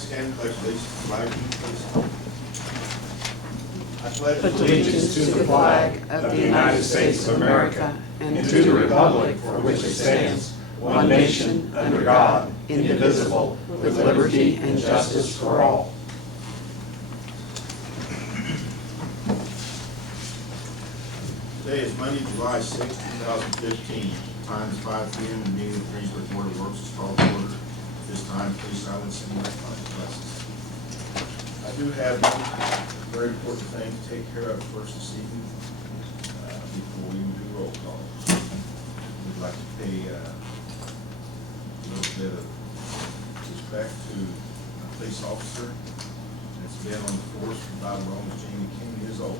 stand and pledge allegiance to the flag, please. I pledge allegiance to the flag of the United States of America and to the republic for which it stands, one nation, under God, indivisible, with liberty and justice for all. Today is Monday, July 6, 2015. Time is 5 p.m. The meeting of the Greensburg Board of Works is called to order. At this time, please silence any electronic devices. I do have one very important thing to take care of first this evening before we do roll call. We'd like to pay a little bit of respect to a police officer that's been on the force for about as long as Jamie King is old.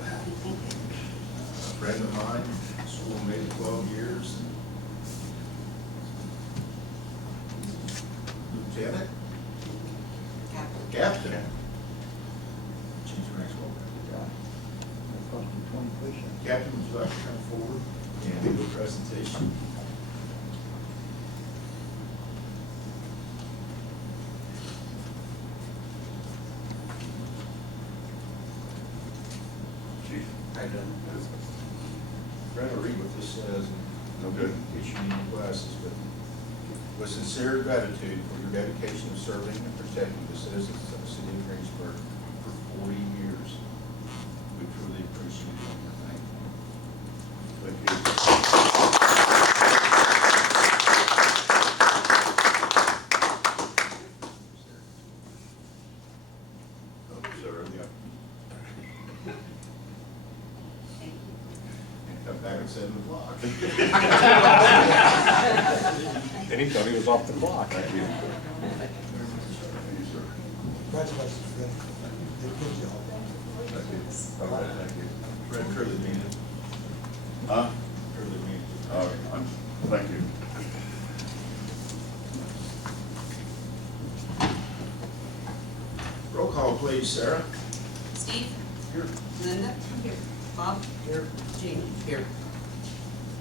A friend of mine, swore maybe 12 years. Lieutenant? Captain. Chief Maxwell. Captain, would you like to come forward and do a presentation? Chief, how you doing? Fred, I'll read what this says. No good in case you need your glasses, but with sincere gratitude for your dedication of serving and protecting the citizens of the city of Greensburg for 40 years. We truly appreciate it and we're thankful. Thank you. Oh, sir, yeah. And come back at 7 o'clock. And he thought he was off the clock. Thank you. Congratulations, Fred. Did a good job. Thank you. All right, thank you. Fred, truly mean it. Huh? Truly mean it. All right, thank you. Roll call, please, Sarah. Steve? Here. Linda? Here. Bob? Here. Jean? Here.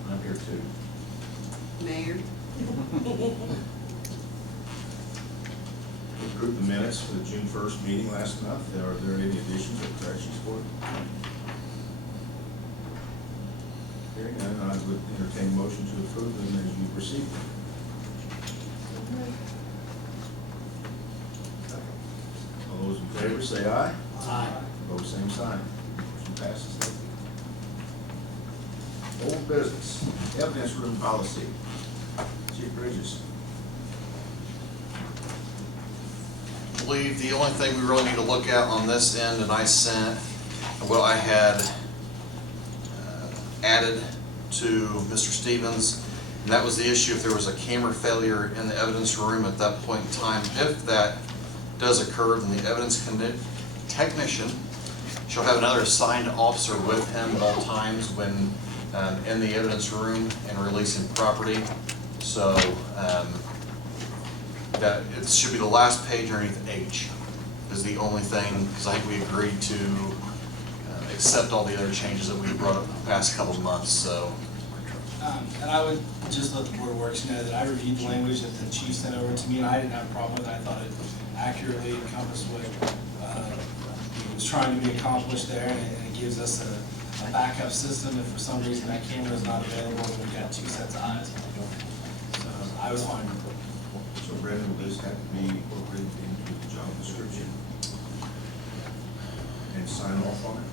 I'm here too. Mayor? Approve the minutes for the June 1st meeting last month. Are there any additions or corrections for it? Hearing none, I would entertain a motion to approve them as you received them. All those in favor say aye. Aye. Opposed, same sign. Motion passes. Old business, evidence room policy. Chief Bridges. I believe the only thing we really need to look at on this end, and I sent what I had added to Mr. Stevens, and that was the issue if there was a camera failure in the evidence room at that point in time. If that does occur, then the evidence technician shall have another assigned officer with him at all times when in the evidence room and releasing property. So that it should be the last page underneath H is the only thing, because I think we agreed to accept all the other changes that we brought up the past couple of months. So, and I would just let the board of works know that I reviewed the language that the chief sent over to me, and I didn't have a problem with it. I thought it accurately encompassed what was trying to be accomplished there, and it gives us a backup system if for some reason that camera is not available and we've got two sets of eyes. So I was fine with it. So Brendan, will this have to be incorporated into the job description and sign off on it?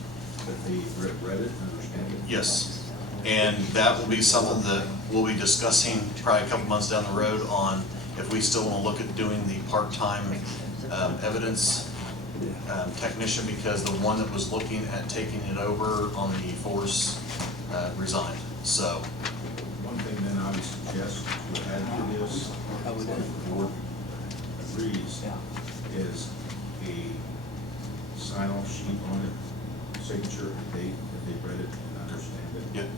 That they read it and understand it? yes. And that will be something that we'll be discussing probably a couple months down the road on if we still want to look at doing the part-time evidence technician, because the one that was looking at taking it over on the force resigned. So One thing then I would suggest to add to this, if the board agrees, is a sign-off sheet on it, signature, date, that they read it and understand it. yeah.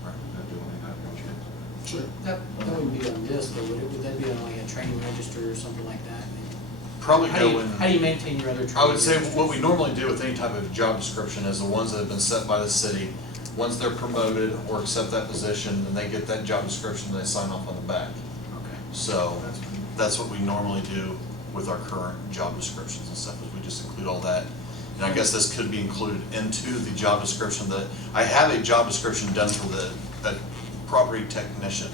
Right, not the only thing I want you to. Sure. That wouldn't be on this, though, would it? Would that be on like a training register or something like that? Probably How do go you, in. how do you maintain your other training? I would say registers? what we normally do with any type of job description is the ones that have been set by the city. Once they're promoted or accept that position, then they get that job description and they sign off on the back. Okay. So that's what we normally do with our current job descriptions and stuff, is we just include all that. And I guess this could be included into the job description that, I have a job description done for the property technician,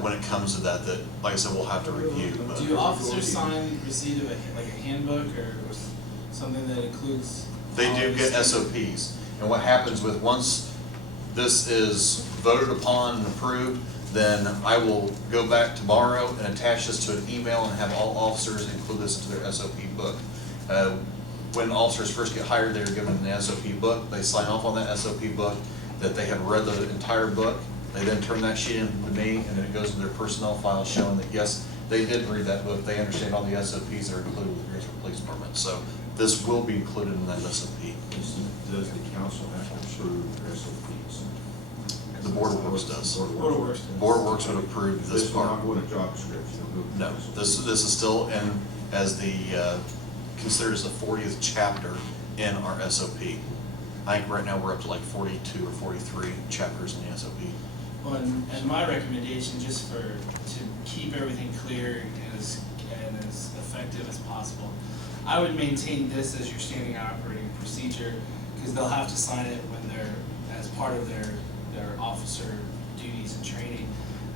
when it comes to that, like I said, we'll have to review. But Do officers sign receipt of a handbook or something that includes? they all do of get this? SOPs. And what happens with, once this is voted upon and approved, then I will go back tomorrow and attach this to an email and have all officers include this into their SOP book. When officers first get hired, they're given an SOP book. They sign off on that SOP book, that they have read the entire book. They then turn that sheet in to me, and then it goes to their personnel file showing that, yes, they did read that book. They understand all the SOPs that are included with the Greensburg Police Department. So this will be included in that SOP. Does the council have to approve their SOPs? The Board of Works does. Board of Works. Board of Works would approve this This will part. not go in a job description. It'll go to No, council. this is still in as the, considered as the 40th chapter in our SOP. I think right now we're up to like 42 or 43 chapters in the SOP. Well, and my recommendation, just to keep everything clear and as effective as possible, I would maintain this as your standing operating procedure, because they'll have to sign it when they're, as part of their officer duties and training.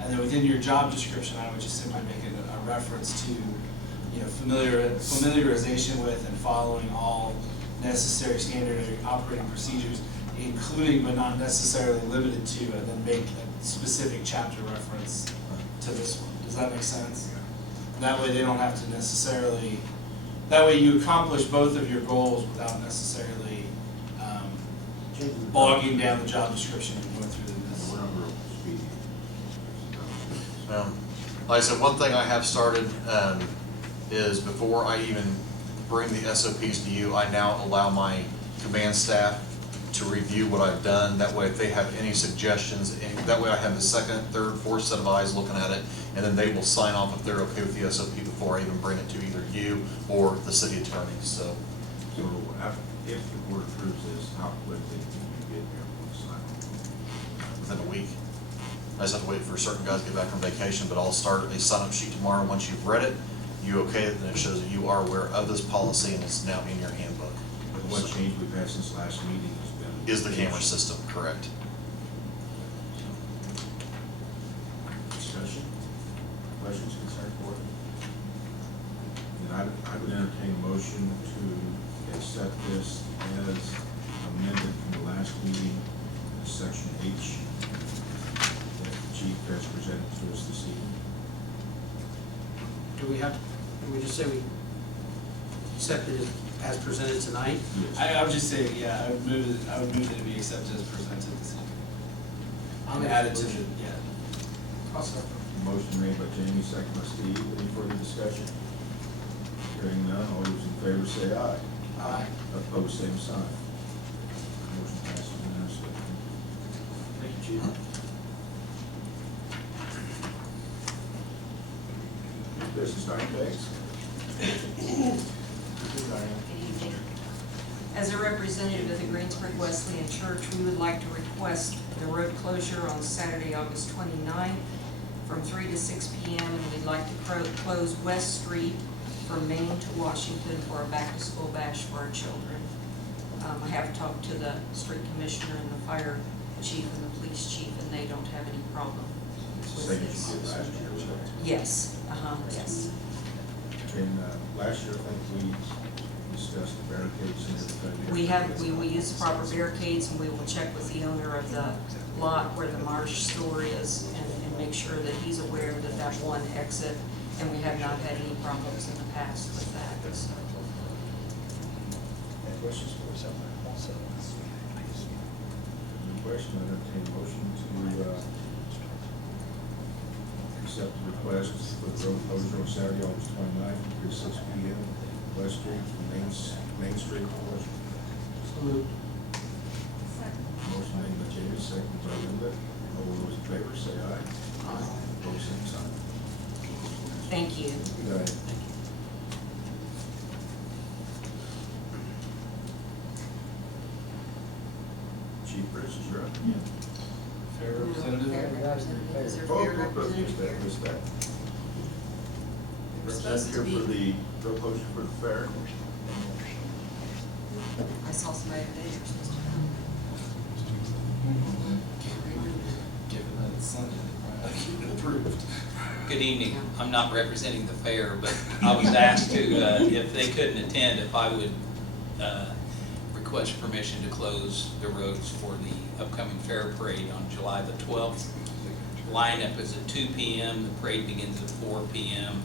And then within your job description, I would just simply make it a reference to, familiarization with and following all necessary standard operating procedures, including but not necessarily limited to, and then make a specific chapter reference to this one. Does that make sense? That way they don't have to necessarily, that way you accomplish both of your goals without necessarily bogging down the job description and going through this. We're not real speedy. Like I said, one thing I have started is before I even bring the SOPs to you, I now allow my command staff to review what I've done. That way, if they have any suggestions, that way I have the second, third, fourth set of eyes looking at it, and then they will sign off if they're okay with the SOP before I even bring it to either you or the city attorney. So So if the board approves this, how quickly can you get everyone to sign on? within a week, I just have to wait for certain guys to get back from vacation, but I'll start a sign-up sheet tomorrow. Once you've read it, you okay it, then it shows that you are aware of this policy and it's now in your handbook. But what change we've had since last meeting has been. Is the camera system, correct? Discussion? Questions, concerns, board? Then I would entertain a motion to accept this as amended from the last meeting, section H, that the chief has presented to us this evening. Do we just say we accept it as presented tonight? I would just say, yeah, I would move that it be accepted as presented this evening. I'll And make add a it to the, motion. yeah. Motion made by Jamie, second by Steve. Any further discussion? Hearing none, all those in favor say aye. Aye. Opposed, same sign. Motion passes unanimously. Thank you, Chief. Business, Diane Beggs. Diane. Good evening. As a representative of the Greensburg Wesleyan Church, we would like to request the road closure on Saturday, August 29th from 3 to 6 p.m. And we'd like to close West Street from Maine to Washington for a back-to-school bash for our children. I have talked to the street commissioner and the fire chief and the police chief, and they don't have any problem It's the with same as this. you did last year, right? Yes, yes. And last year, I think we discussed the barricades and everything. We use the proper barricades, and we will check with the owner of the lot where the marsh store is and make sure that he's aware that that one exit, and we have not had any problems in the past with that, so. Any questions for us? Any question, I entertain a motion to accept the request for the road closure on Saturday, August 29th, 3 to 6 p.m. West Street, Main Street, Washington. So moved. Motion made by Jamie, second by Linda. All those in favor say aye. Aye. Opposed, same sign. Thank you. Good night. Chief Bridges, you're up. Fair representative. Fair representative. Is there a Oh, fair missed representative that, here? missed that. We're supposed to Representative here for be, the road saw somebody today you're supposed to Given that it's Sunday, they probably keep it approved. Good evening. I'm not representing the fair, but I was asked to, if they couldn't attend, if I would request permission to close the roads for the upcoming fair parade on July the 12th. Lineup is at 2 p.m., the parade begins at 4 p.m.,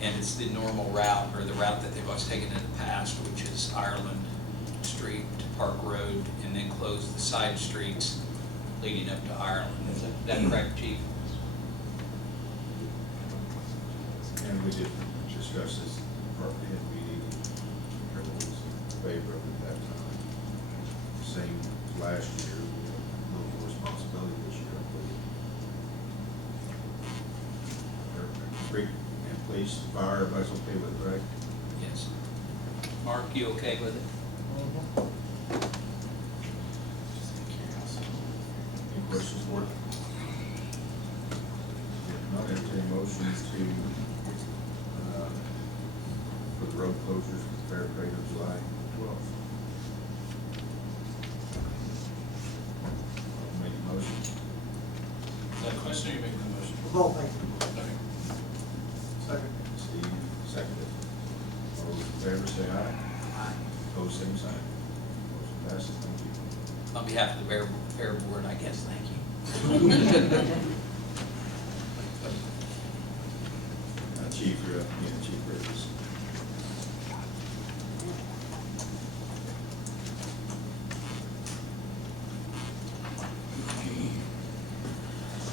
and it's the normal route, or the route that they've always taken in the past, which is Ireland Street to Park Road, and then close the side streets leading up to Ireland. Is that correct, Chief? And we did discuss this department head meeting, everyone was in favor of it at that time. Same last year, we have a little more responsibility this year, I believe. Street and police, fire, everybody's okay with it, right? Yes. Mark, you okay with it? Any questions for it? If not, entertain motions to, for the road closures for the fair parade of July 12th. I'll make a motion. Is that a question or you making the motion? Oh, thank you. Okay. Second. Steve, seconded. All those in favor say aye. Aye. Opposed, same sign. Motion passes, thank you. On behalf of the fair board, I guess, thank you. Chief, you're up, yeah, Chief Bridges.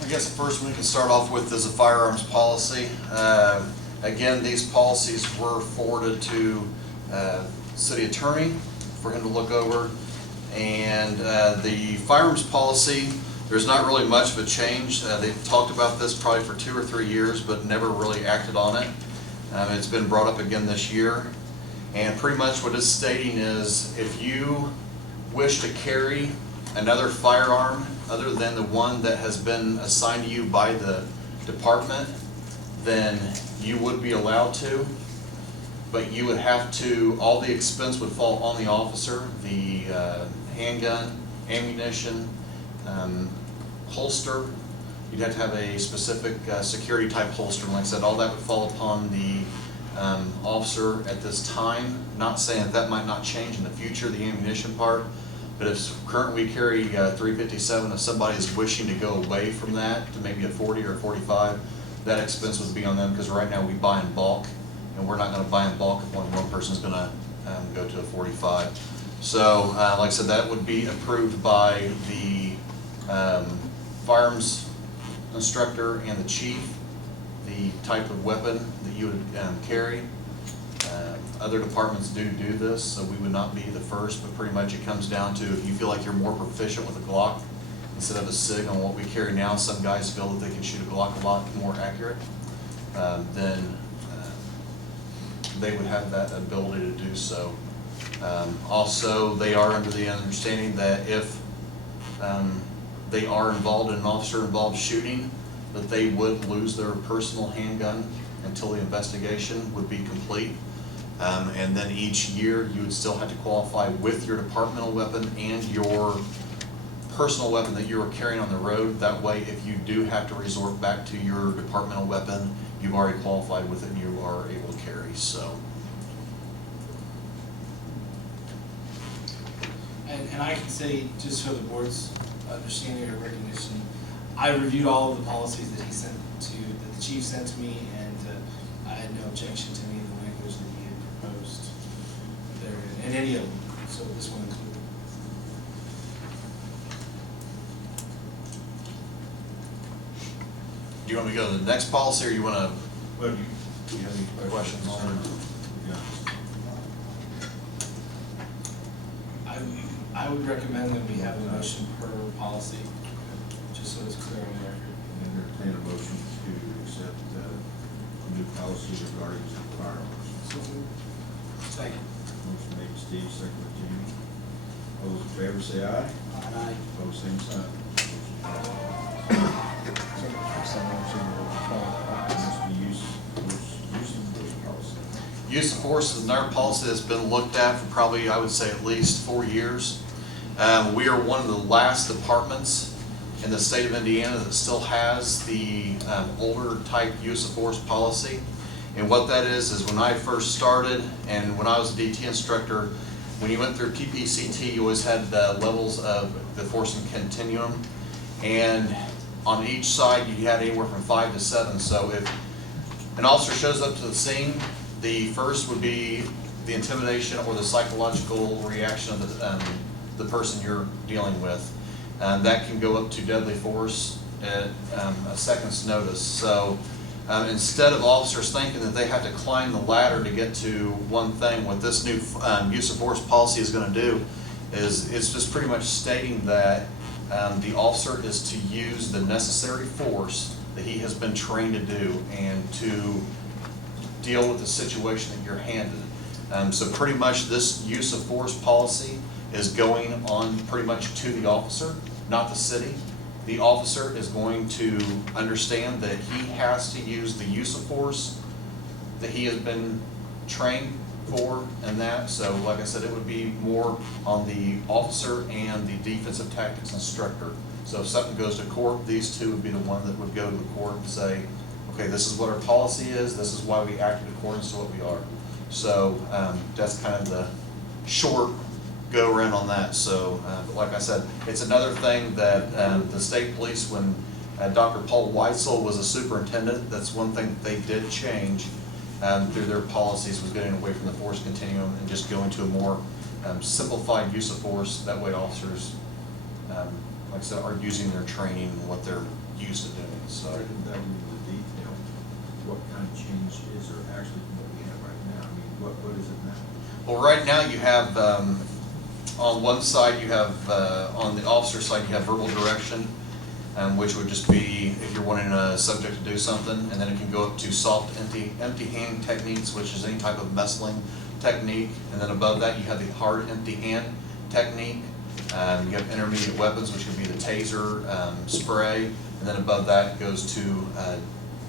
I guess the first one we can start off with is a firearms policy. Again, these policies were forwarded to city attorney for him to look over. And the firearms policy, there's not really much of a change. They've talked about this probably for 2 or 3 years, but never really acted on it. It's been brought up again this year. And pretty much what it's stating is if you wish to carry another firearm other than the one that has been assigned to you by the department, then you would be allowed to. But you would have to, all the expense would fall on the officer, the handgun, ammunition, holster. You'd have to have a specific security type holster. And like I said, all that would fall upon the officer at this time. Not saying that that might not change in the future, the ammunition part. But if currently we carry 357, if somebody is wishing to go away from that to maybe a 40 or a 45, that expense would be on them, because right now we buy in bulk, and we're not going to buy in bulk if one person's going to go to a 45. So, like I said, that would be approved by the firearms instructor and the chief, the type of weapon that you would carry. Other departments do this, so we would not be the first, but pretty much it comes down to if you feel like you're more proficient with a Glock instead of a SIG on what we carry now. Some guys feel that they can shoot a Glock a lot more accurate. Then they would have that ability to do so. Also, they are under the understanding that if they are involved in an officer-involved shooting, that they would lose their personal handgun until the investigation would be complete. And then each year, you would still have to qualify with your departmental weapon and your personal weapon that you are carrying on the road. That way, if you do have to resort back to your departmental weapon, you've already qualified with it and you are able to carry, so. And I can say, just for the board's understanding or recognition, I reviewed all of the policies that that the chief sent to me, and I had no objection to any of the language that he had proposed there, and any of them, so this one included. Do you want me to go to the next policy, or you want to? Well, do you have any questions on it? Yeah. I would recommend that we have a motion per policy, just so it's clear on the record. And entertain a motion to accept a new policy regarding firearms. Second. Motion made by Steve, second by Jamie. All those in favor say aye. Aye. Opposed, same sign. Must be using those policies. Use of force is another policy that's been looked at for probably, I would say, at least 4 years. We are one of the last departments in the state of Indiana that still has the older type use of force policy. And what that is when I first started and when I was a DT instructor, when you went through PPCT, you always had levels of the force and continuum. And on each side, you had anywhere from 5 to 7. So if an officer shows up to the scene, the first would be the intimidation or the psychological reaction of the person you're dealing with. That can go up to deadly force at a second's notice. So instead of officers thinking that they have to climb the ladder to get to one thing, what this new use of force policy is going to do is it's just pretty much stating that the officer is to use the necessary force that he has been trained to do and to deal with the situation that you're handed. So pretty much this use of force policy is going on pretty much to the officer, not the city. The officer is going to understand that he has to use the use of force that he has been trained for and that. So like I said, it would be more on the officer and the defensive tactics instructor. So if something goes to court, these two would be the one that would go to the court and say, okay, this is what our policy is, this is why we act in accordance to what we are. So that's kind of the short go around on that. So but like I said, it's another thing that the state police, when Dr. Paul Weitzel was a superintendent, that's one thing that they did change through their policies, was getting away from the force continuum and just going to a more simplified use of force. That way officers, like I said, are using their training and what they're used to doing. So Sorry, didn't dive into the detail. What kind of change is there actually from what we have right now? I mean, what is it now? well, right now you have on one side you have on the officer side you have verbal direction, which would just be if you're wanting a subject to do something, and then it can go up to soft empty hand techniques, which is any type of messling technique, and then above that you have the hard empty hand technique. You have intermediate weapons, which would be the taser, spray, and then above that goes to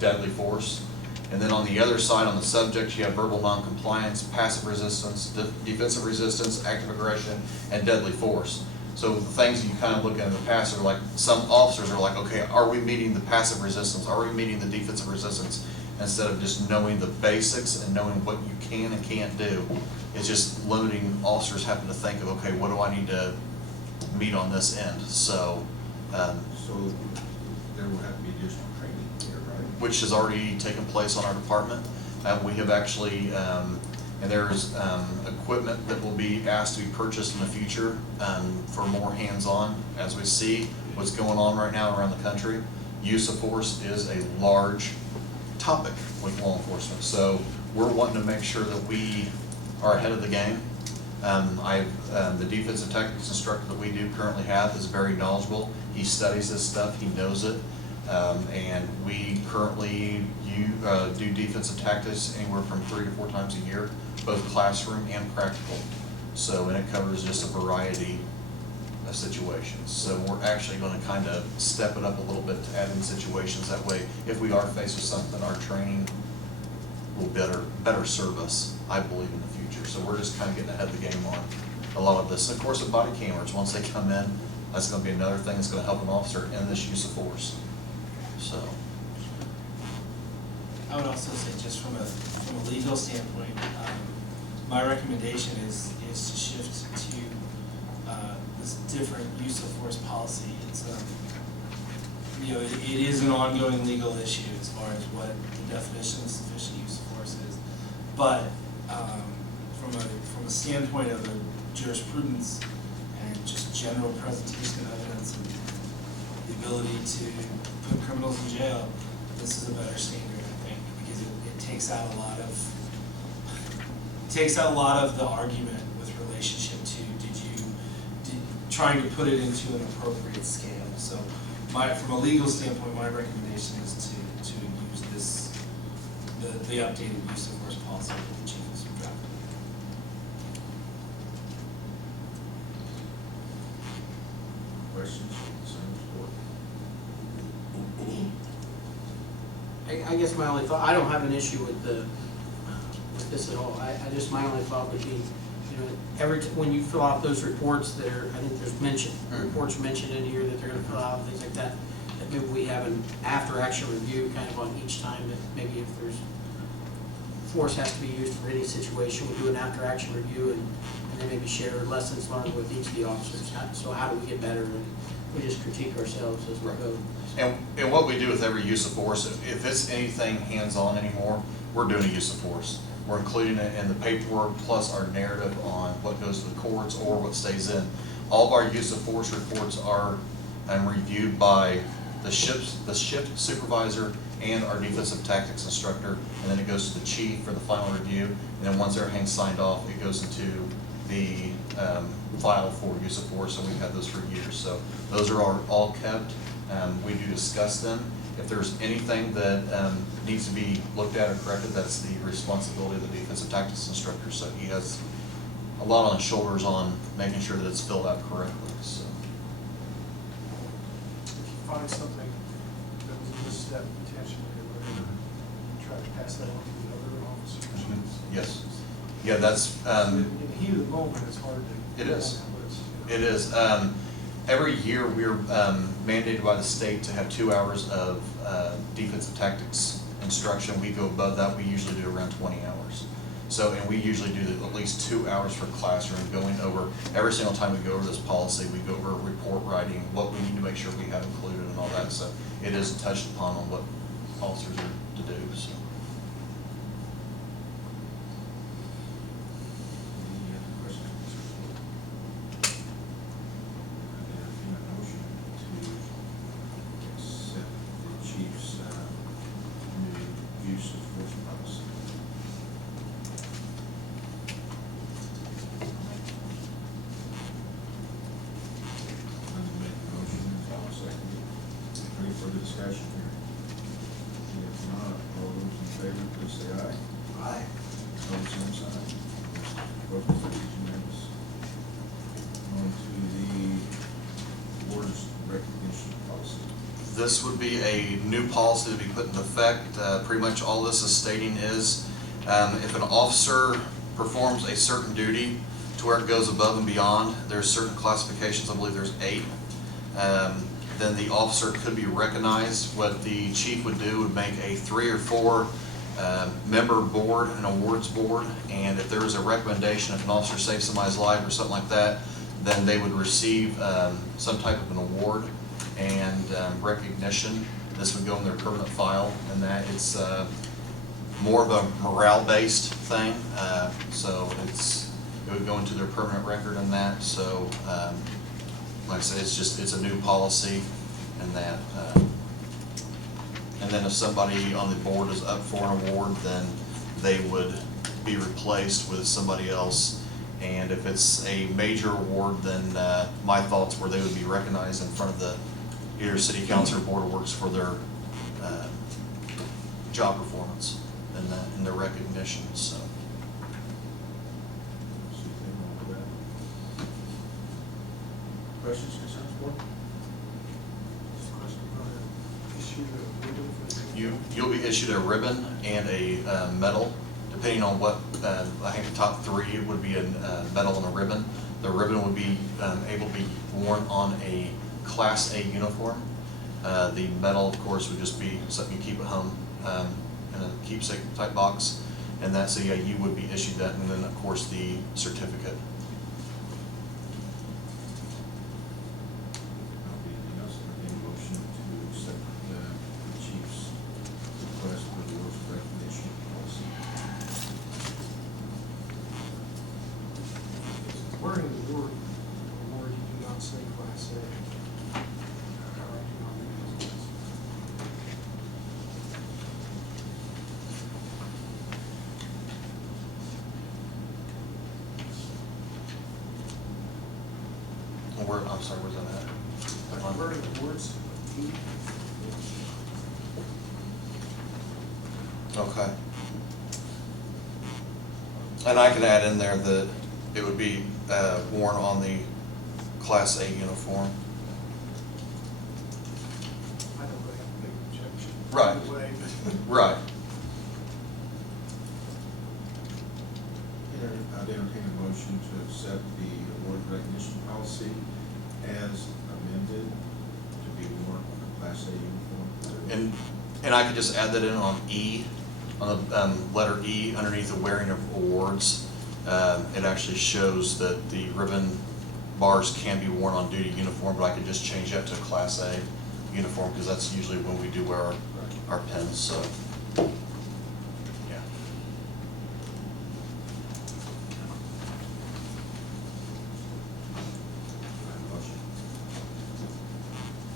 deadly force. And then on the other side, on the subject, you have verbal noncompliance, passive resistance, defensive resistance, active aggression, and deadly force. So the things you kind of look at in the past are like, some officers are like, okay, are we meeting the passive resistance? Are we meeting the defensive resistance? Instead of just knowing the basics and knowing what you can and can't do, it's just limiting officers having to think of, okay, what do I need to meet on this end? So, So there will have to be additional training here, right? which has already taken place on our department. We have actually, and there's equipment that will be asked to be purchased in the future for more hands-on. As we see what's going on right now around the country, use of force is a large topic with law enforcement. So we're wanting to make sure that we are ahead of the game. The defensive tactics instructor that we do currently have is very knowledgeable. He studies this stuff, he knows it. And we currently do defensive tactics anywhere from 3 to 4 times a year, both classroom and practical. So, and it covers just a variety of situations. So we're actually going to kind of step it up a little bit to add in situations. That way, if we are faced with something, our training will better serve us, I believe, in the future. So we're just kind of getting ahead of the game on a lot of this. And of course, with body cameras, once they come in, that's going to be another thing that's going to help an officer in this use of force. So, I would also say, just from a legal standpoint, my recommendation is to shift to this different use of force policy. It's it is an ongoing legal issue as far as what the definition of sufficient use of force is, but from a standpoint of the jurisprudence and just general presentation of evidence and the ability to put criminals in jail, this is a better standard, I think, because it takes out a lot of the argument with relationship to trying to put it into an appropriate scale. So from a legal standpoint, my recommendation is to use the updated use of force policy that the chief has drafted. Questions, concerns, or? I guess my only thought, I don't have an issue with the this at all. I just, my only thought would be, you know, when you fill out those reports that are, I think there's reports mentioned in here that they're gonna fill out, things like that, that maybe we have an after-action review kind of on each time, that maybe if there's force has to be used for any situation, we do an after-action review and then maybe share lessons learned with each of the officers. So how do we get better? And we just critique ourselves as we go. And what we do with every use of force, if it's anything hands-on anymore, we're doing a use of force. We're including it in the paperwork plus our narrative on what goes to the courts or what stays in. All of our use of force reports are reviewed by the shift supervisor and our defensive tactics instructor, and then it goes to the chief for the final review. And then once everything's signed off, it goes into the file for use of force, and we've had those for years. So those are all kept. We do discuss them. If there's anything that needs to be looked at or corrected, that's the responsibility of the defensive tactics instructor. So he has a lot on his shoulders on making sure that it's filled out correctly. So. If you find something that was a misstep intentionally or whatever, try to pass that on to the other officers. Yes. Yeah, that's. In the heat of the moment, it's hard to. It is. It is. Every year, we're mandated by the state to have 2 hours of defensive tactics instruction. We go above that. We usually do around 20 hours. So, and we usually do at least 2 hours for classroom, going over, every single time we go over this policy, we go over report writing, what we need to make sure we have included and all that. So it is touched upon on what officers are to do, so. Any other questions? I entertain a motion to accept the chief's new use of force policy. Make the motion, I'll second it. Any further discussion here? If not, all those in favor, please say aye. Aye. Opposed, same sign. Vote is unanimous. On to the awards recognition policy. This would be a new policy to be put into effect. Pretty much all this is stating is if an officer performs a certain duty to where it goes above and beyond, there's certain classifications, I believe there's 8, then the officer could be recognized. What the chief would do would make a 3 or 4 member board, an awards board, and if there was a recommendation, if an officer saved somebody's life or something like that, then they would receive some type of an award and recognition. This would go in their permanent file, and that it's more of a morale-based thing. So it would go into their permanent record and that. So like I said, it's a new policy, and that. And then if somebody on the board is up for an award, then they would be replaced with somebody else. And if it's a major award, then my thoughts were they would be recognized in front of the either city council or board of works for their job performance and their recognition. So. See anything wrong with that? Questions, concerns, board? This question, issue the ribbon for the. You'll be issued a ribbon and a medal, depending on what, I think the top 3 would be a medal and a ribbon. The ribbon would be able to be worn on a Class A uniform. The medal, of course, would just be something you keep at home in a keepsake type box. And that, so yeah, you would be issued that, and then of course the certificate. Anything else? Any motion to accept the chief's request for the awards recognition policy? Wording of the word, you do not say Class A. I do not read this. I'm sorry, where's that at? Like wording of words, Okay. And I can add in there that it would be worn on the Class A uniform. I don't really have a big objection. Right. Either way, but Right. I'd entertain a motion to accept the award recognition policy as amended to be worn on a Class A uniform. And I could just add that in on E, on the letter E, underneath the wearing of awards. It actually shows that the ribbon bars can be worn on duty uniform, but I could just change that to a Class A uniform, because that's usually when we do wear our pins, so, yeah. Motion.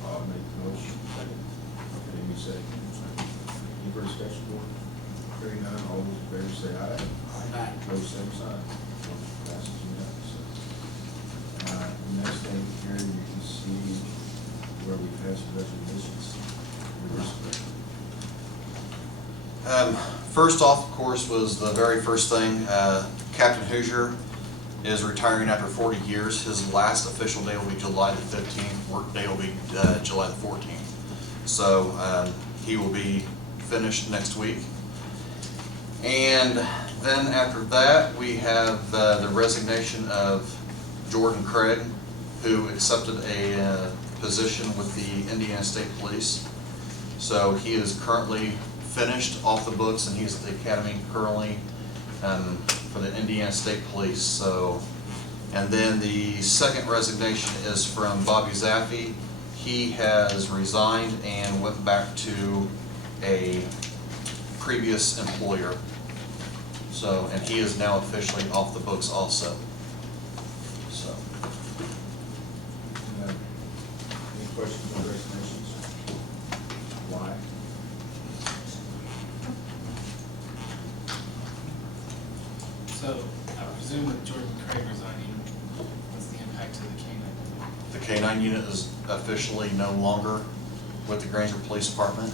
I'll make the motion. Second. Okay, Amy second. Any further discussion, board? Hearing none, all those in favor say aye. Aye. Opposed, same sign. Motion passes unanimously. Next thing here, you can see where we pass resignations. First off, of course, was the very first thing. Captain Huser is retiring after 40 years. His last official day will be July the 15th. Work day will be July the 14th. So he will be finished next week. And then after that, we have the resignation of Jordan Craig, who accepted a position with the Indiana State Police. So he is currently finished off the books, and he's at the academy currently for the Indiana State Police. So, and then the second resignation is from Bobby Zaffe. He has resigned and went back to a previous employer. So, and he is now officially off the books also. So, Any questions on resignations? Why? So I presume with Jordan Craig resigning, what's the impact to the K-9? the K-9 unit is officially no longer with the Greensburg Police Department.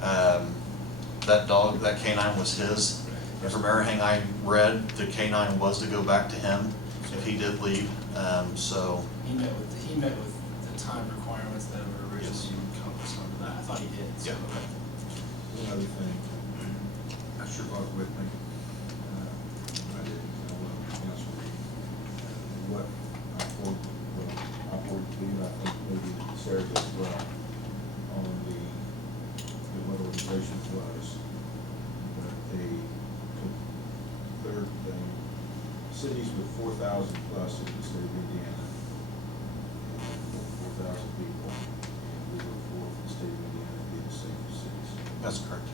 That dog, that K-9 was his. And from everything I read, the K-9 was to go back to him if he did leave. So, He met with the time requirements that were originally encompassed under that. I thought he did. So, Yeah. okay. One other thing, I sure brought with me, I didn't, I want to answer what I forwarded to you, I think maybe Sarah did as well, on what organization it was. But the third thing, cities with 4,000 plus in the state of Indiana, 4,000 people, and we were fourth in the state of Indiana being the safest cities. that's correct.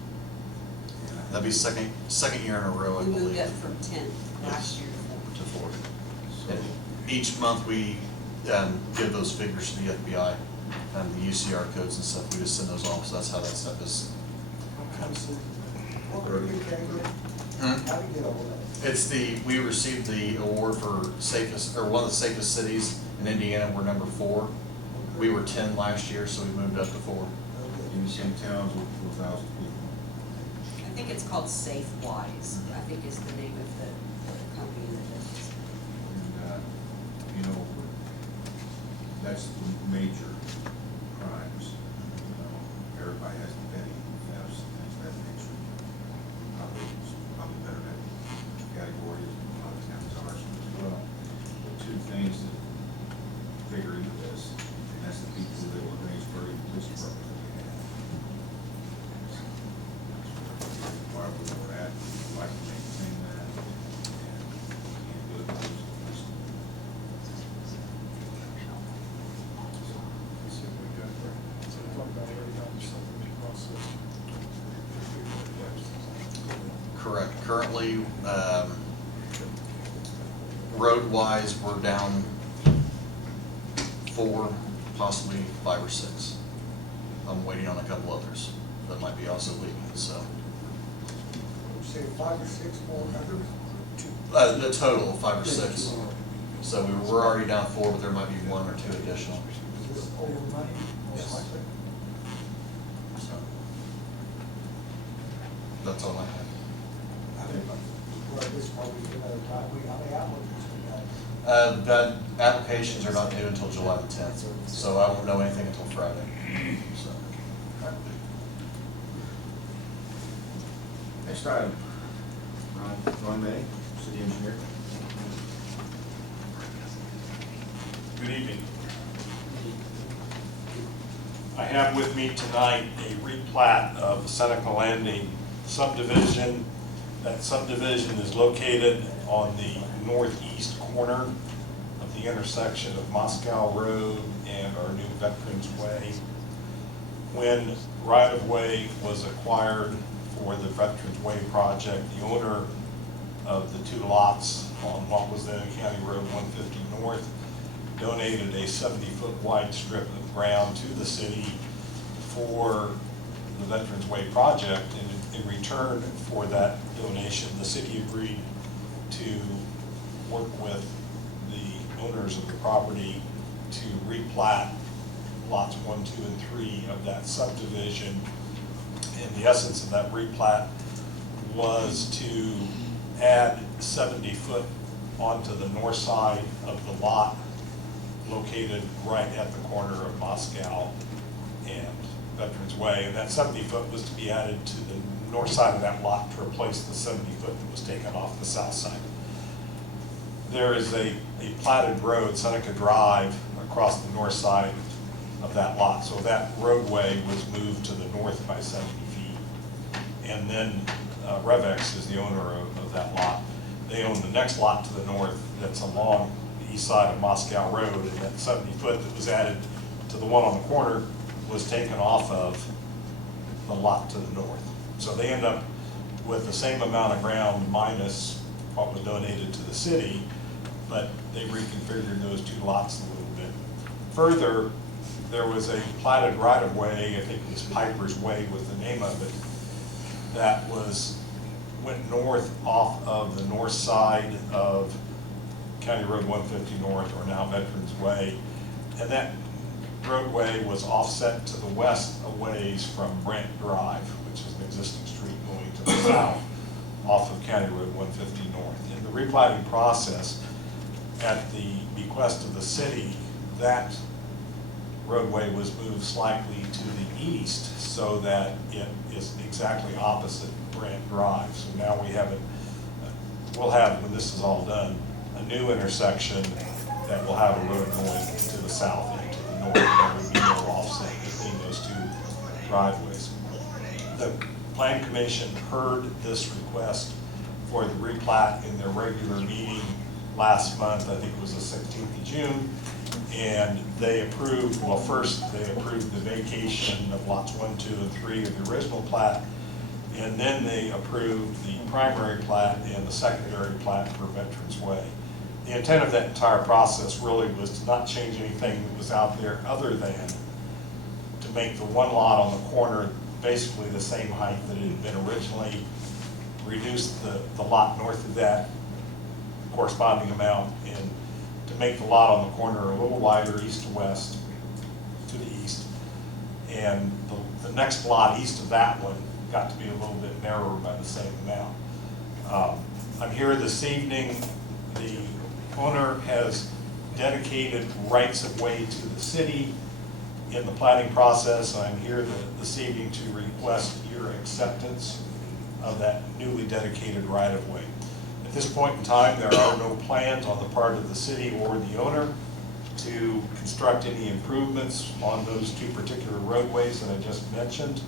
And I That'd be second year in a row, I We moved believe, up from 10 last year to 4. So, And each month we give those figures to the FBI and the UCR codes and stuff. We just send those off, so that's how that stuff is. What kind of city is that? What were you How do you get all that? We received the award for safest, or one of the safest cities in Indiana. We're number 4. We were 10 last year, so we moved up to 4. in some towns with 4,000 people? I think it's called SafeWise, I think is the name of the company that does this. And, you know, that's the major crimes. You know, everybody has the petty thefts and things of that nature. Probably better that category as a lot of towns are as well. The two things that figure into this, and that's the people that were Greensburg Police Department that we have. Why we're at, we'd like to maintain that, and can't do it because of the police. See if we got there. So we talked about already got something in process. Correct. Currently, road-wise, we're down 4, possibly 5 or 6. I'm waiting on a couple others that might be also leaving, so. Say 5 or 6 more others? The total, 5 or 6. So we're already down 4, but there might be 1 or 2 additional. Is this over money, most likely? So that's all I have. I think, well, this probably another time, how many applicants we got? The applications are not due until July the 10th, so I won't know anything until Friday. So. Next item, Ron May, city engineer. have with me tonight a replat of Seneca Landing subdivision. That subdivision is located on the northeast corner of the intersection of Moscow Road and our new Veterans Way. When right-of-way was acquired for the Veterans Way project, the owner of the two lots on what was then County Road 150 North donated a 70-foot wide strip of ground to the city for the Veterans Way project. And in return for that donation, the city agreed to work with the owners of the property to replat lots 1, 2, and 3 of that subdivision. And the essence of that replat was to add 70 foot onto the north side of the lot located right at the corner of Moscow and Veterans Way. And that 70 foot was to be added to the north side of that lot to replace the 70 foot that was taken off the south side. There is a platted road, Seneca Drive, across the north side of that lot. So that roadway was moved to the north by 70 feet. And then Revex is the owner of that lot. They own the next lot to the north that's along the east side of Moscow Road, and that 70 foot that was added to the one on the corner was taken off of the lot to the north. So they end up with the same amount of ground minus what was donated to the city, but they reconfigured those two lots a little bit. Further, there was a platted right-of-way, I think it was Piper's Way was the name of it, that went north off of the north side of County Road 150 North, or now Veterans Way. And that roadway was offset to the west a ways from Brent Drive, which is an existing street going to the south off of County Road 150 North. In the replatting process, at the bequest of the city, that roadway was moved slightly to the east so that it is exactly opposite Brant Drive. So now we'll have, when this is all done, a new intersection that will have a road going to the south and to the north. There will be no offset between those two driveways. The Plan Commission heard this request for the replat in their regular meeting last month. I think it was the 16th of June. And they approved, well, first they approved the vacation of lots 1, 2, and 3 of the original plat, and then they approved the primary plat and the secondary plat for Veterans Way. The intent of that entire process really was to not change anything that was out there other than to make the one lot on the corner basically the same height that it had been originally, reduce the lot north of that corresponding amount, and to make the lot on the corner a little wider east to west to the east. And the next lot east of that one got to be a little bit narrower by the same amount. I'm here this evening. The owner has dedicated rights of way to the city in the planning process. I'm here this evening to request your acceptance of that newly dedicated right of way. At this point in time, there are no plans on the part of the city or the owner to construct any improvements on those two particular roadways that I just mentioned.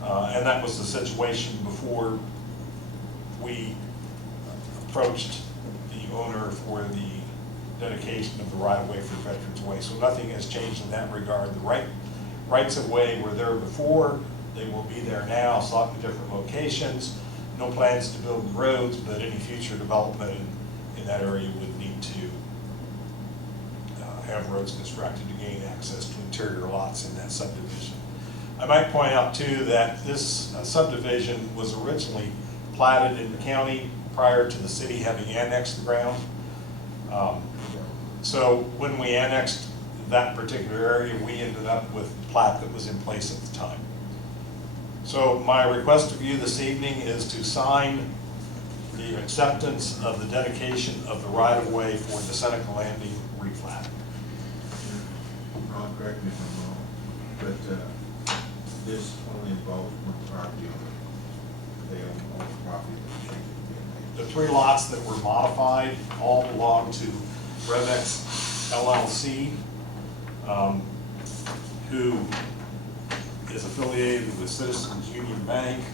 And that was the situation before we approached the owner for the dedication of the right-of-way for Veterans Way. So nothing has changed in that regard. The rights of way were there before. They will be there now, slightly different locations. No plans to build roads, but any future development in that area would need to have roads constructed to gain access to interior lots in that subdivision. I might point out too that this subdivision was originally platted in the county prior to the city having annexed the ground. So when we annexed that particular area, we ended up with the plat that was in place at the time. So my request of you this evening is to sign the acceptance of the dedication of the right-of-way for the Seneca Landing replat. Ron, correct me if I'm wrong, but this only involves one property owner. They own all the property that should be The three lots that were modified all belong to Revex LLC, who is affiliated with Citizens Union Bank.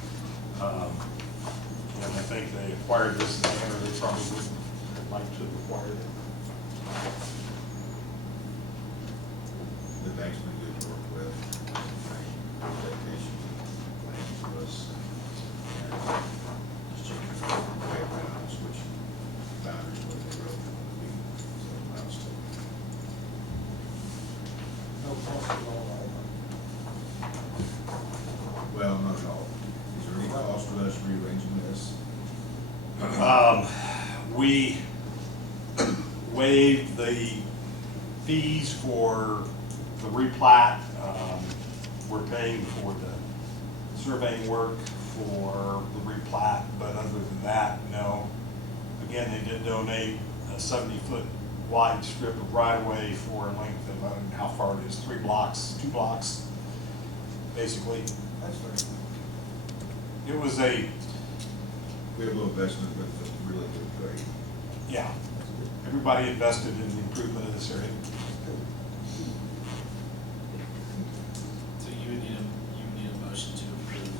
And I think they acquired this in a manner they probably wouldn't like to have acquired it. The bank's been good to work with. Dedication, planning to us. And just checking for backgrounds, which boundaries what they wrote would be. So milestone. No cost at all. Well, not at all. Is there any cost to us rearranging this? We waived the fees for the replat. We're paying for the surveying work for the replat, but other than that, no. Again, they did donate a 70-foot wide strip of right-of-way for a length of, I don't know how far it is, 3 blocks, 2 blocks, basically. That's fair. It was a, We have a little investment, but it's a really good trade. yeah, everybody invested in the improvement of this area. So you would need a motion to approve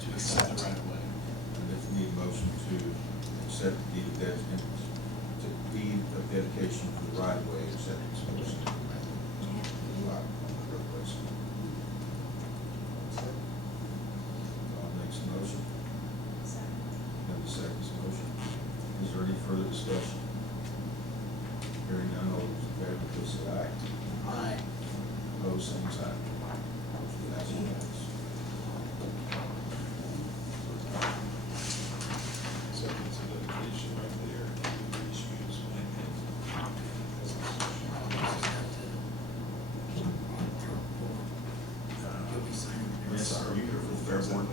to accept the right of way. And if you need a motion to accept the deed of dedication, to deed of dedication for the right of way, acceptance motion. Bob makes a motion. Then the seconds motion. Is there any further discussion? Hearing none, all those in favor, please say aye. Aye. Opposed, same sign. Motion passes unanimous. Acceptance of dedication right there. Yes, sir. You here for the fair board?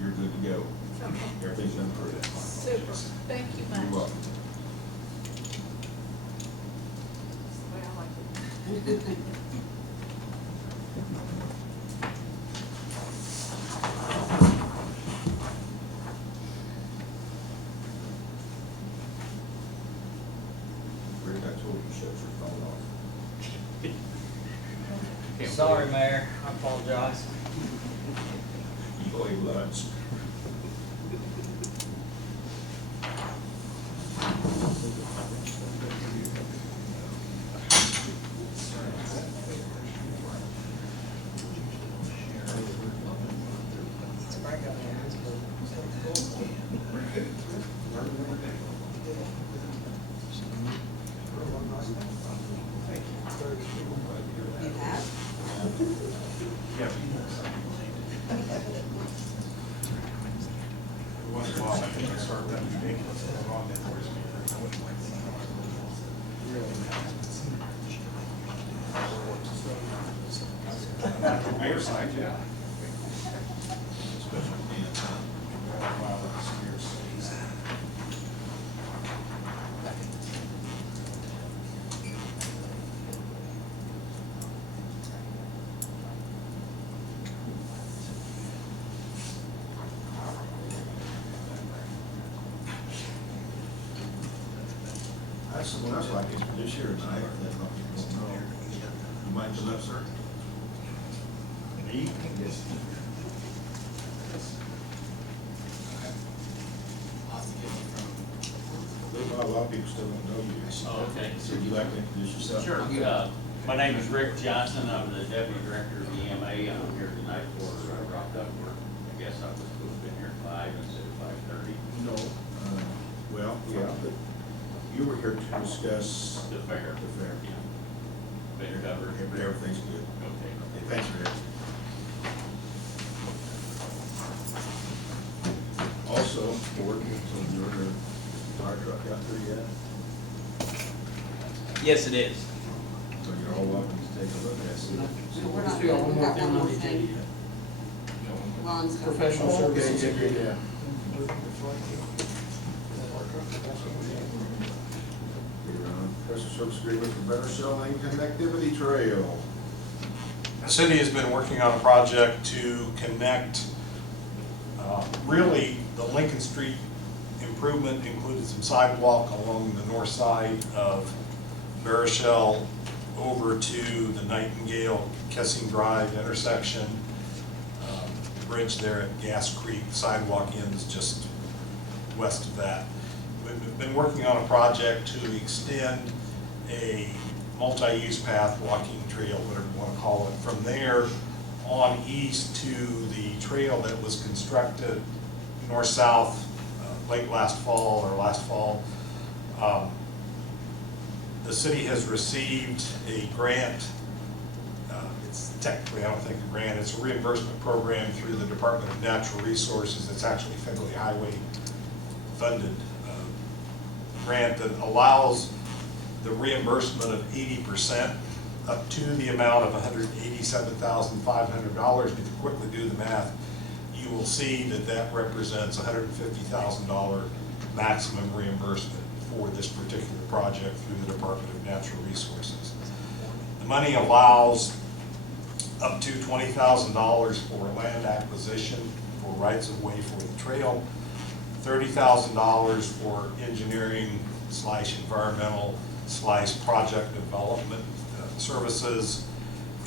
You're good to go. Okay, Everything's done for you. super, thank you much. You're welcome. That's the way I like it. Rick, I told you, shut your phone off. Sorry, Mayor, I apologize. You owe him lunch. You have? Once in a while, I think I start that ridiculous, I'm on that voice meter. Mayor side, yeah. Special meeting time. Wow, that's scarce. I have someone else like to introduce here tonight, that a lot of people don't know. You mind coming up, sir? Me? Yes. I'll have to get it from. A lot of people still don't know you. Oh, okay. So would you like to introduce yourself? Sure. My name is Rick Johnson. I'm the Deputy Director of the EMA. I'm here tonight for rock duct work. I guess I was supposed to be here at 5 instead of 5:30. No. Well, yeah, but you were here to discuss The fair. the fair. Yeah. Been covered. Everything's good. Okay. Hey, thanks, Rick. Also, board, so you're the fire truck out there yet? Yes, it is. So you're all welcome to take a look at it. So we're not Still got one more got thing on the thing. agenda. Ron's got- Professional services agreement. We're on special service agreement for Barachel Lane Connectivity Trail. The city has been working on a project to connect, really, the Lincoln Street improvement included some sidewalk along the north side of Barachel over to the Nightingale Kessing Drive intersection. The bridge there at Gas Creek, sidewalk ends just west of that. We've been working on a project to extend a multi-use path, walking trail, whatever you want to call it, from there on east to the trail that was constructed north-south late last fall or last fall. The city has received a grant. It's technically, I don't think a grant, it's a reimbursement program through the Department of Natural Resources. It's actually federally highway funded grant that allows the reimbursement of 80% up to the amount of $187,500. If you quickly do the math, you will see that that represents $150,000 maximum reimbursement for this particular project through the Department of Natural Resources. The money allows up to $20,000 for land acquisition for rights of way for the trail, $30,000 for engineering / environmental / project development services,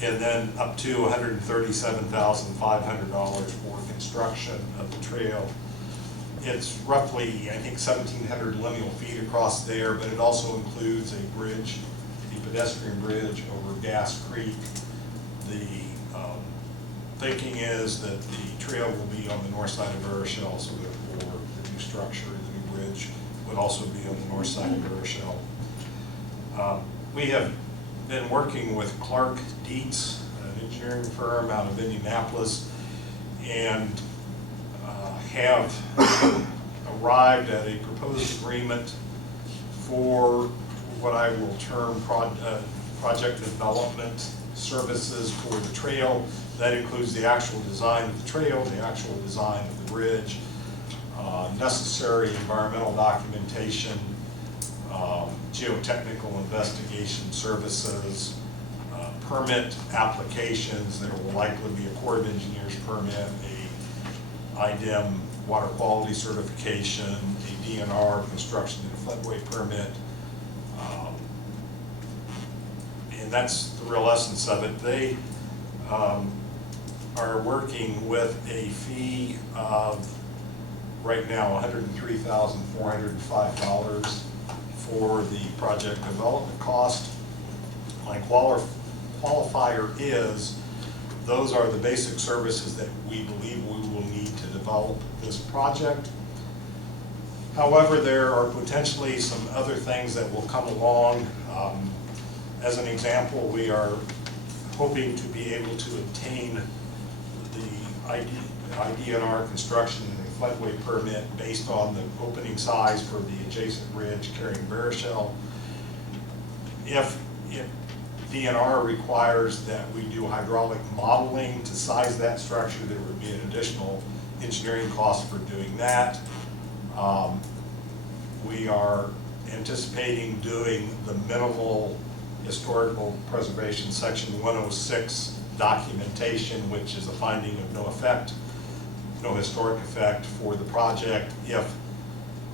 and then up to $137,500 for construction of the trail. It's roughly, I think, 1,700 lineal feet across there, but it also includes a bridge, a pedestrian bridge over Gas Creek. The thinking is that the trail will be on the north side of Barachel, so therefore the new structure, the new bridge, would also be on the north side of Barachel. We have been working with Clark Dietz, an engineering firm out of Indianapolis, and have arrived at a proposed agreement for what I will term project development services for the trail. That includes the actual design of the trail, the actual design of the bridge, necessary environmental documentation, geotechnical investigation services, permit applications. There will likely be a Corps of Engineers permit, a IDEM water quality certification, a DNR construction and floodway permit, and that's the real essence of it. They are working with a fee of right now $103,405 for the project development cost. My qualifier is those are the basic services that we believe we will need to develop this project. However, there are potentially some other things that will come along. As an example, we are hoping to be able to obtain the IDNR construction and the floodway permit based on the opening size for the adjacent bridge carrying Barachel. If DNR requires that we do hydraulic modeling to size that structure, there would be an additional engineering cost for doing that. We are anticipating doing the minimal historical preservation section 106 documentation, which is a finding of no effect, no historic effect for the project. If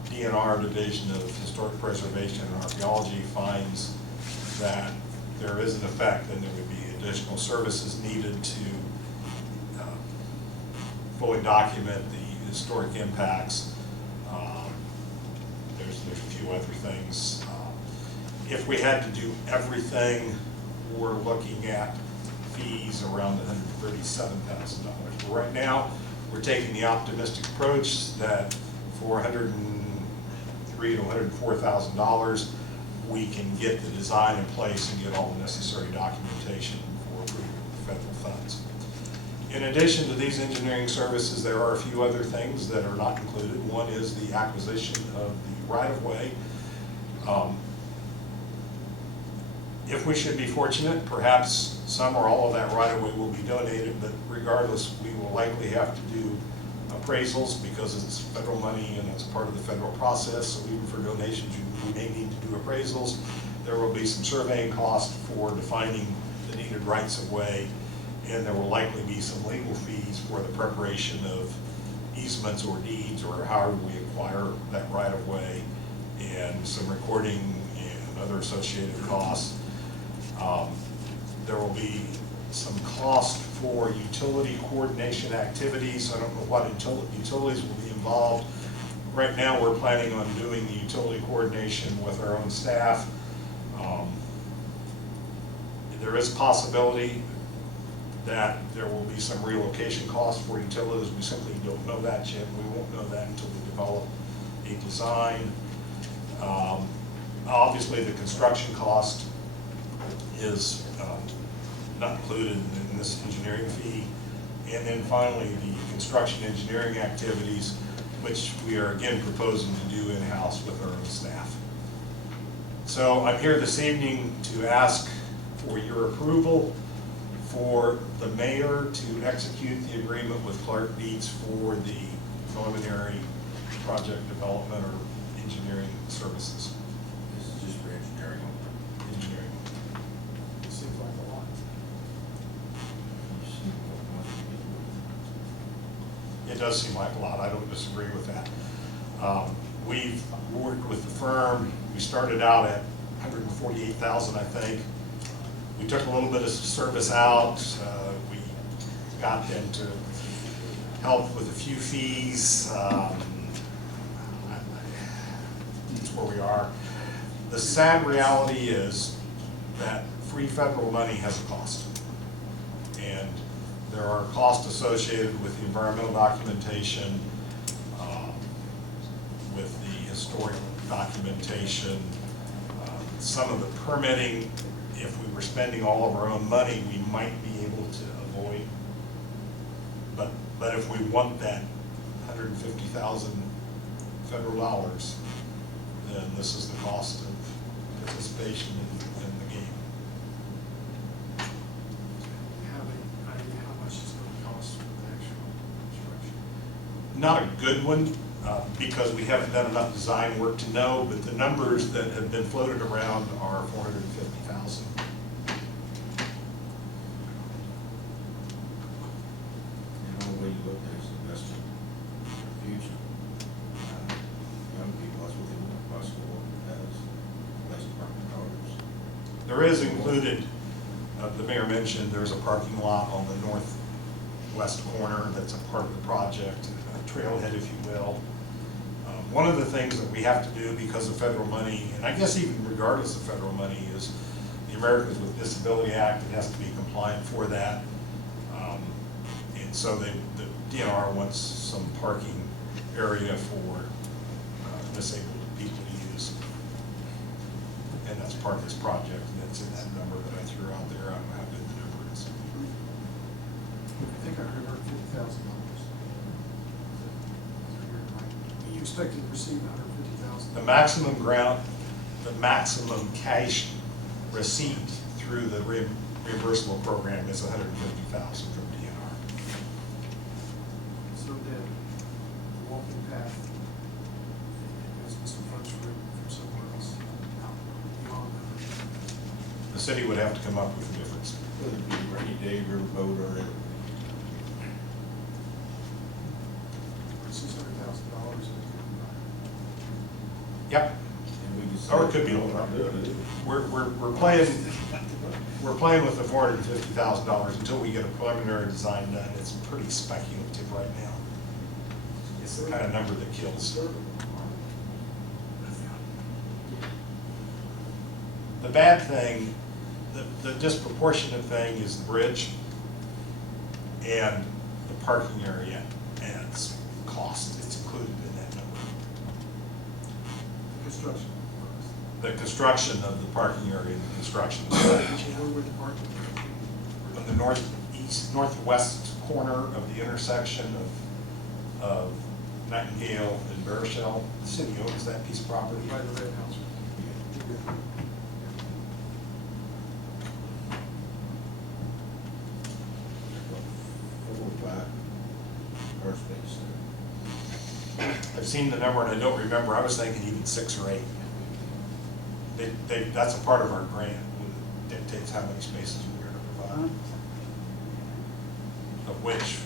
DNR, Division of Historic Preservation and Archaeology, finds that there is an effect, then there would be additional services needed to fully document the historic impacts. There's a few other things. If we had to do everything, we're looking at fees around $137,000. But right now, we're taking the optimistic approach that for $103,000 to $104,000, we can get the design in place and get all the necessary documentation for approval of federal funds. In addition to these engineering services, there are a few other things that are not included. One is the acquisition of the right-of-way. If we should be fortunate, perhaps some or all of that right-of-way will be donated, but regardless, we will likely have to do appraisals because it's federal money and it's part of the federal process. So even for donations, we may need to do appraisals. There will be some surveying costs for defining the needed rights of way, and there will likely be some legal fees for the preparation of easements or deeds or however we acquire that right of way, and some recording and other associated costs. There will be some cost for utility coordination activities. I don't know what utilities will be involved. Right now, we're planning on doing the utility coordination with our own staff. There is a possibility that there will be some relocation costs for utilities. We simply don't know that yet. We won't know that until we develop a design. Obviously, the construction cost is not included in this engineering fee. And then finally, the construction engineering activities, which we are again proposing to do in-house with our own staff. So I'm here this evening to ask for your approval for the mayor to execute the agreement with Clark Dietz for the preliminary project development or engineering services. This is just for engineering. Engineering. It seems like a lot. It does seem like a lot. I don't disagree with that. We've worked with the firm. We started out at $148,000, I think. We took a little bit of service out. We got them to help with a few fees. That's where we are. The sad reality is that free federal money has a cost. And there are costs associated with the environmental documentation, with the historic documentation, some of the permitting. If we were spending all of our own money, we might be able to avoid. But if we want that $150,000 federal dollars, then this is the cost of participation in the game. Have an idea how much it's going to cost for the actual construction? Not a good one, because we haven't done enough design work to know, but the numbers that have been floated around are $450,000. And the way you look at it is investment for the future. Young people, that's what they want, possible as less apartment dollars. There is included, the mayor mentioned, there's a parking lot on the northwest corner that's a part of the project, a trailhead, if you will. One of the things that we have to do because of federal money, and I guess even regardless of federal money, is the Americans with Disability Act. It has to be compliant for that. And so the DNR wants some parking area for disabled people to use. And that's part of this project, and that's in that number that I threw out there. I don't know how good the number is. I think I heard $50,000. You expected to receive $150,000? The maximum cash receipt through the reimbursable program is $150,000 from DNR. So then, the walking path has some funds from somewhere else beyond that. The city would have to come up with a difference. Whether it be rainy day, riverboat, or $600,000. Yep. and we just. Or it could be a little more. We're playing with the $450,000 until we get a preliminary design done. It's pretty speculative right now. It's the kind of number that kills. The bad thing, the disproportionate thing is the bridge and the parking area adds cost. It's included in that number. Construction. The construction of the parking area and the construction of the bridge. Where would the parking? On the northwest corner of the intersection of Nightingale and Barachel. The city owns that piece of property. By the red house. Car space. I've seen the number and I don't remember. I was thinking even 6 or 8. That's a part of our grant. It dictates how many spaces we're going to provide. Of which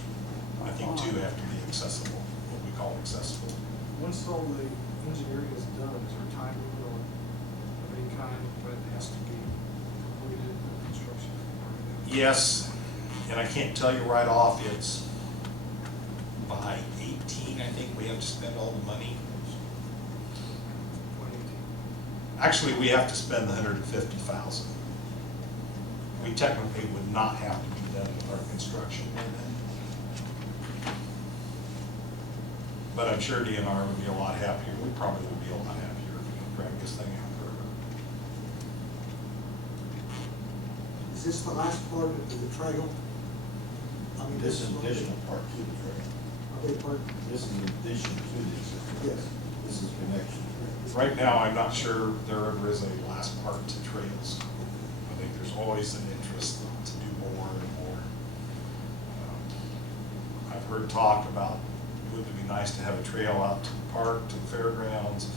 I think 2 have to be accessible, what we call accessible. Once all the engineering is done, is there a time limit on of any kind when it has to be completed? Yes, and I can't tell you right off, it's by 18, I think we have to spend all the money. 2018. Actually, we have to spend the 150,000. We technically would not have to be done with our construction by then. But I'm sure DNR would be a lot happier, we probably would be a lot happier if we could drag this thing out further. Is this the last part of the trail? I mean, This is an additional part to the trail. Are they part? This is an addition to the existing. Yes. This is connection. Right now, I'm not sure there ever is a last part to trails. I think there's always an interest to do more and more. I've heard talk about, would it be nice to have a trail out to the park, to the fairgrounds.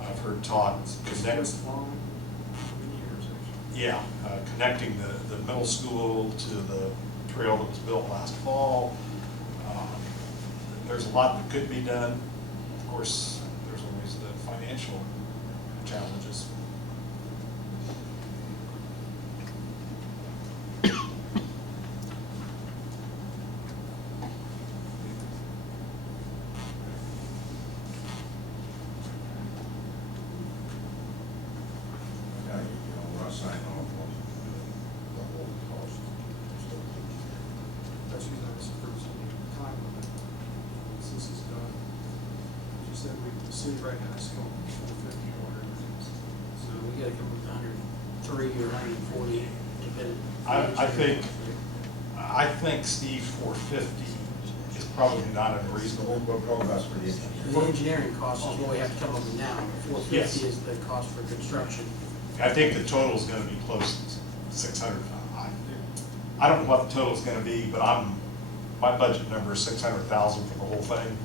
I've heard talk, This long, how many years, actually? yeah, connecting the middle school to the trail that was built last fall. There's a lot that could be done. Of course, there's always the financial challenges. Now, you know, when I sign off on the whole cost. That's usually nice for some time limit, once this is done. You said the city right now is going 450 or whatever it is. So we gotta come up with 103 or 140, depending. I think Steve, 450 is probably not unreasonable. We'll go about for the engineer. The engineering cost is what we have to come up with now. Yes. 450 is the cost for construction. I think the total is gonna be close to 600. I don't know what the total is gonna be, but my budget number is 600,000 for the whole thing,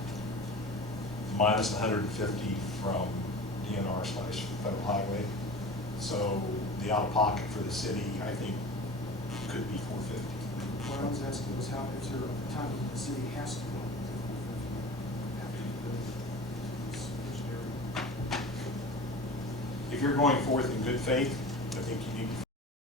minus 150 from DNR/Federal Highway. So the out-of-pocket for the city, I think, could be 450. What I was asking was how, is there a time when the city has to go with the 450? After you do this engineering? If you're going forth in good faith, I think you need to